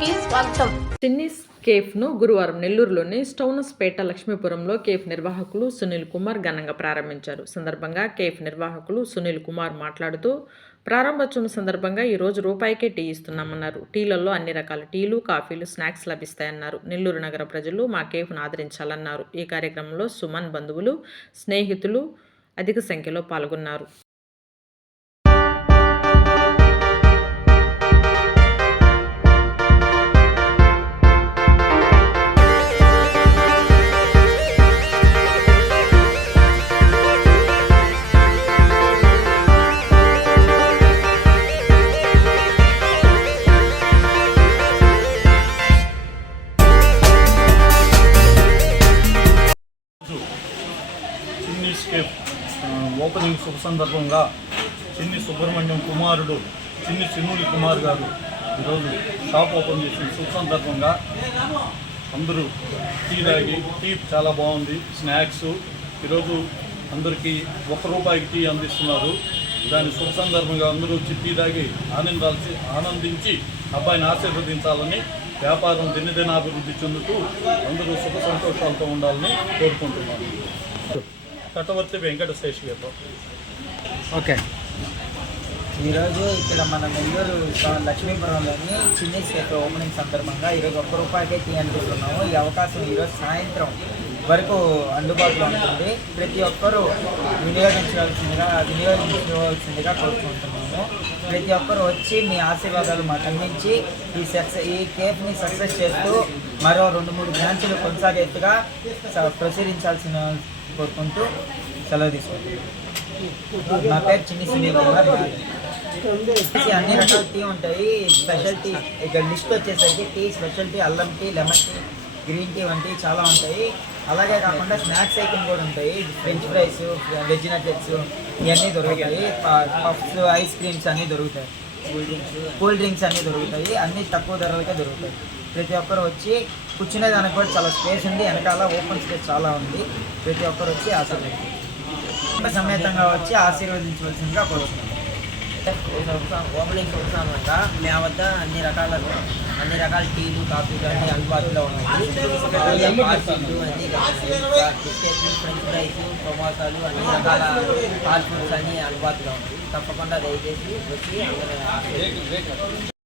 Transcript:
కి స్వాగతం. చిన్నీస్ కేఫ్ను గురువారం నెల్లూరులోని స్టౌనస్పేట లక్ష్మీపురంలో కేఫ్ నిర్వాహకులు సునీల్ కుమార్ ఘనంగా ప్రారంభించారు. సందర్భంగా కేఫ్ నిర్వాహకులు సునీల్ కుమార్ మాట్లాడుతూ ప్రారంభోత్సవం సందర్భంగా ఈ రోజు రూపాయికే టీ ఇస్తున్నామన్నారు. టీలలో అన్ని రకాల టీలు కాఫీలు స్నాక్స్ లభిస్తాయన్నారు. నెల్లూరు నగర ప్రజలు మా కేఫ్ను ఆదరించాలన్నారు. ఈ కార్యక్రమంలో సుమన్ బంధువులు స్నేహితులు అధిక సంఖ్యలో పాల్గొన్నారు. ఆ, శుభ సందర్భంగా చిన్ని సుబ్రహ్మణ్యం కుమారుడు చిన్ని చిన్నుడి కుమార్ గారు ఈరోజు షాప్ ఓపెన్ చేసిన శుభ సందర్భంగా అందరూ టీ తాగి టీ చాలా బాగుంది స్నాక్స్. ఈరోజు అందరికీ ఒక్క రూపాయికి టీ అందిస్తున్నారు. దాని శుభ సందర్భంగా అందరూ వచ్చి టీ తాగి ఆనందాల్సి ఆనందించి అబ్బాయిని ఆశీర్వదించాలని వ్యాపారం దినదినాభివృద్ధి చెందుతూ అందరూ సుఖ సంతోషాలతో ఉండాలని కోరుకుంటున్నాను. కట్టవర్తి వెంకటశేష్ గారు. ఓకే. ఈరోజు ఇక్కడ మన నెల్లూరు లక్ష్మీపురంలోని చిన్ని కేఫ్ ఓపెనింగ్ సందర్భంగా ఈరోజు ఒక్క రూపాయకే తీయాలనుకుంటున్నాము ఈ అవకాశం ఈరోజు సాయంత్రం వరకు అందుబాటులో ఉంటుంది. ప్రతి ఒక్కరూ వినియోగించవలసిందిగా వినియోగించవలసిందిగా కోరుకుంటున్నాము. ప్రతి ఒక్కరు వచ్చి మీ ఆశీర్వాదాలు మాకు అందించి ఈ సక్సెస్ ఈ కేఫ్ని సక్సెస్ చేస్తూ మరో రెండు మూడు బ్రాంచ్లు కొనసాగేట్టుగా స- ప్రచురించాల్సిన కోరుకుంటూ సెలవు తీసుకుంటాను నా పేరు చిన్ని సునీల్ కుమార్. అన్ని రకాల టీ ఉంటాయి. స్పెషల్ టీ ఇక్కడ లిస్ట్ వచ్చేసరికి టీ స్పెషల్ టీ అల్లం tea lemon tea green tea వంటివి చాలా ఉంటాయి. అలాగే కాకుండా స్నాక్స్ ఐటమ్ కూడా ఉంటాయి. ఫ్రెంచ్ ఫ్రైస్ వెజ్ నట్లెట్స్ ఇవన్నీ దొరుకుతాయి. పఫ్స్ ఐస్ క్రీమ్స్ అన్నీ దొరుకుతాయి. కూల్ డ్రింక్స్ అన్నీ దొరుకుతాయి. అన్నీ తక్కువ ధరలకే దొరుకుతాయి. ప్రతి ఒక్కరు వచ్చి కూర్చునే దానికి కూడా చాలా స్పేస్ ఉంది. వెనకాల ఓపెన్ స్పేస్ చాలా ఉంది. ప్రతి ఒక్కరు వచ్చి ఆశీర్వదించారు సమేతంగా వచ్చి ఆశీర్వదించవలసిందిగా కోరుతున్నాను ఓపెనింగ్ చూస్తున్నామంట మా వద్ద అన్ని రకాల అన్ని రకాల టీలు కాఫీలు అన్ని అందుబాటులో ఉన్నాయి పార్సీలు అన్ని బిస్కెట్లు ఫ్రెంచ్ ఫ్రైస్ సమోసాలు అన్ని రకాల ఫాస్ట్ ఫుడ్స్ అన్ని అందుబాటులో ఉన్నాయి తప్పకుండా దయచేసి వచ్చి అందరూ